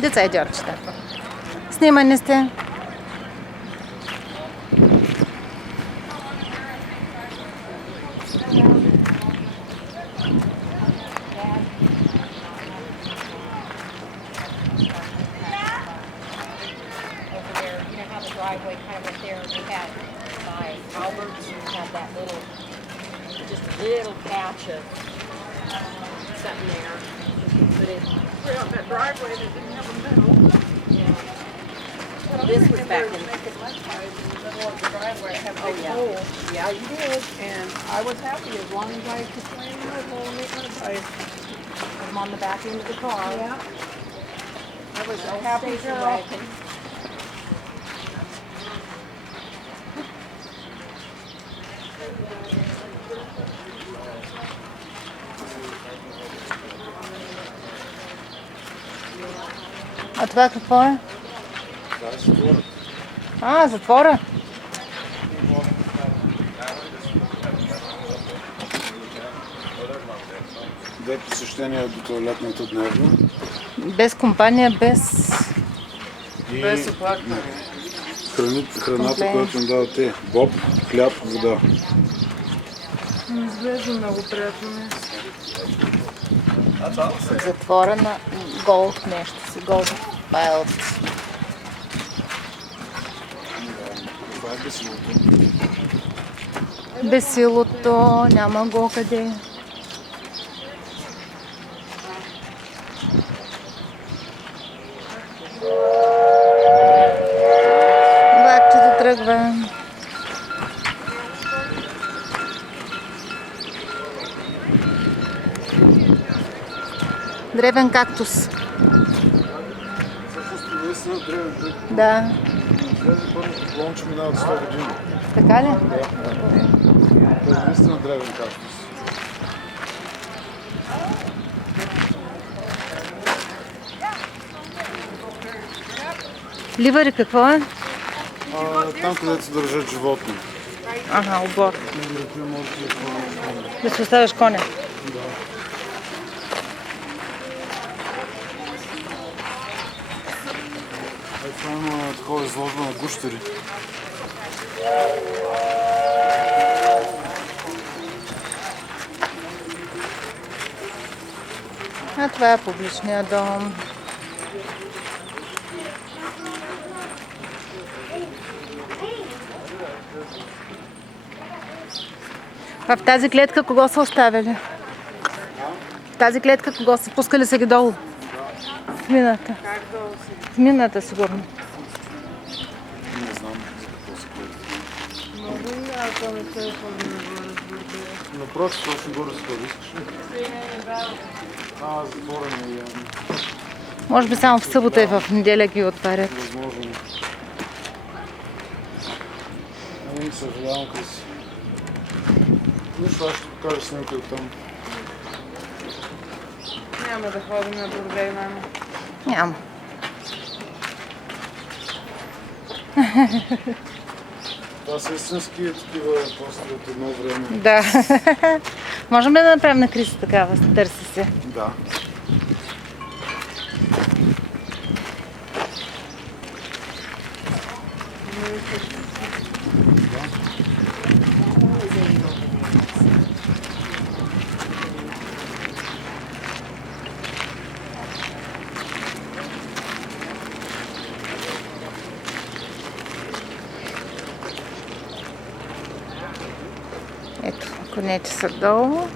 Деца идиотчета. Снимани сте. Driveway kind of went there, and we had by Albert's, we had that little, just a little patch of something there. But it, That driveway that didn't have a middle. yeah. This was back in. Make it lengthwise in the middle of the driveway. I have a Oh, big yeah. hole. Yeah, you did. And I was happy as long as I could play in that hole and make my pipe. Put them on the back end of the car. Yeah. I was a Old happy station girl. wagon. А това какво е? Това е затвора. А, затвора. Две посещения до тоалетната дневно. Без компания, без... И Без оплакване. храната, Комплейн. която им дават те. Боб, хляб, вода. Изглежда много приятно место. Затвора на голф нещо си. Голф Wild. Това е безсилото. Безсилото, няма го къде. Влакчето тръгва. Древен кактус. Всъщност наистина древен брик. Да. Излезе първото клон, че минават 100 години. Така ли? Това е наистина древен кактус. Ливари какво е? Там, където се държат животни. Ага, обор. Ти може да Да си оставиш коня. това има такова изложба на гущери. А това е публичния дом. А в тази клетка кого са оставили? В тази клетка кого са пускали са ги долу? В мината. Как да си? В мината сигурно. Не знам за какво се гледа. Много яко ми се разбира. Напротив, точно горе с това искаш ли? Затворено е явно. Може би само в събота и в неделя ги отварят. Възможно. Ами, съжалявам, Криси. Нищо, аз ще покажа снимка от там. Няма да ходим на бордей, мама. Няма. Това са истински такива после от едно време. Да. Можем ли да направим на Криси такава? Търси се. Да. Ето, конете са долу.